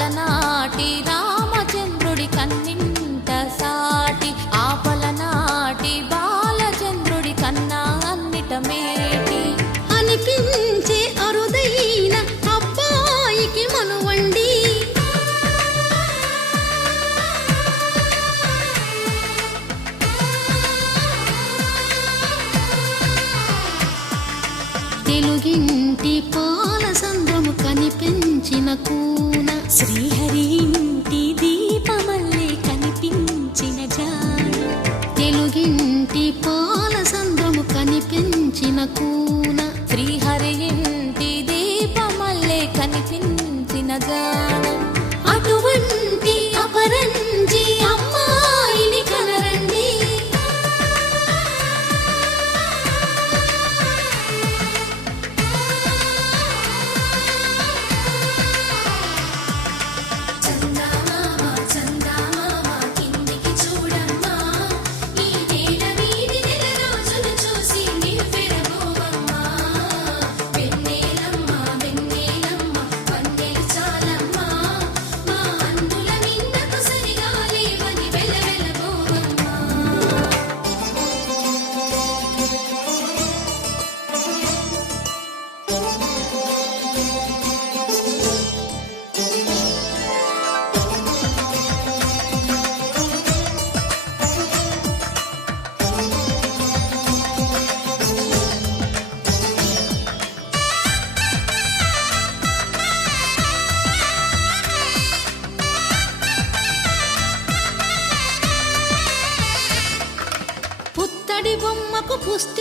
పలనాటి రామచంద్రుడి కన్నింట సాటి, ఆ పలనాటి బాలచంద్రుడి కన్నా అన్నిట మేటి అనిపించే అరుదైన అబ్బాయికి మనువండి. తెలుగింటి పాలసంద్రము కనిపించిన కూన, శ్రీహరి ఇంటి దీపమల్లే కనిపించిన జాడ. తెలుగింటి పాలసంద్రము కనిపించిన కూన, శ్రీహరి ఇంటి దీపమల్లే కనిపించిన జాడ. అటువంటి అపరంజి అమ్మాయిని కనరండి. చందమామ చందమామ కిందికి చూడమ్మా, ఈ నేల వీధి నెల రోజులు చూసి నివ్వెరబోవమ్మా. వెన్నెలమ్మ వెన్నెలమ్మ వన్నెలు చాలమ్మా, మా అందుల నిన్నకు సరిగా లేవని వెలవెలబోవమ్మా. పుత్తడి బొమ్మకు పుష్టి